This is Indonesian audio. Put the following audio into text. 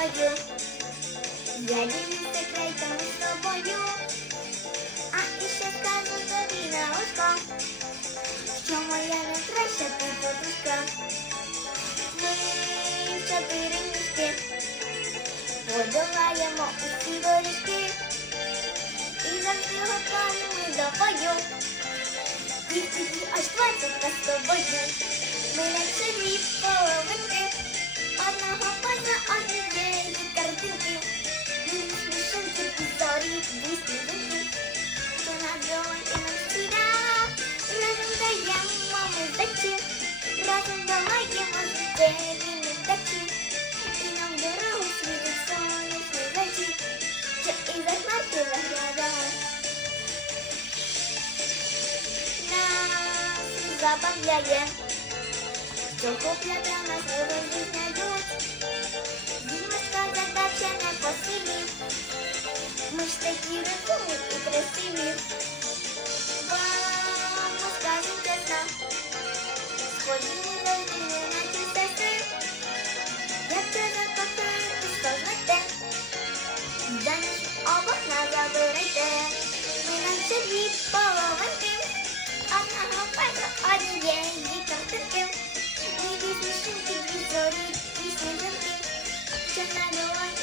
мною. Я ділюся крейками з тобою. А іще скажу тобі на очко, що моя найкраща ти подружка. Ми чотири мішки подолаємо усі воріжки. І завжди готові ми до бою. Тільки дві аж двадцять з тобою. Ми наче дві забавляє. Що купля для нас розрізня seguir el rumbo y prescindir. Vamos, vamos, ya está. Escogiendo el dinero en el que te esté. Ya te da papá, esto no te. Ya ni obo nada de reite. Me lanché mi polo mantín. Ana ah, no pasa, oye, ye, ye, canta el tiempo. Mi vida es un tiempo, mi flor es un tiempo. Yo no lo voy a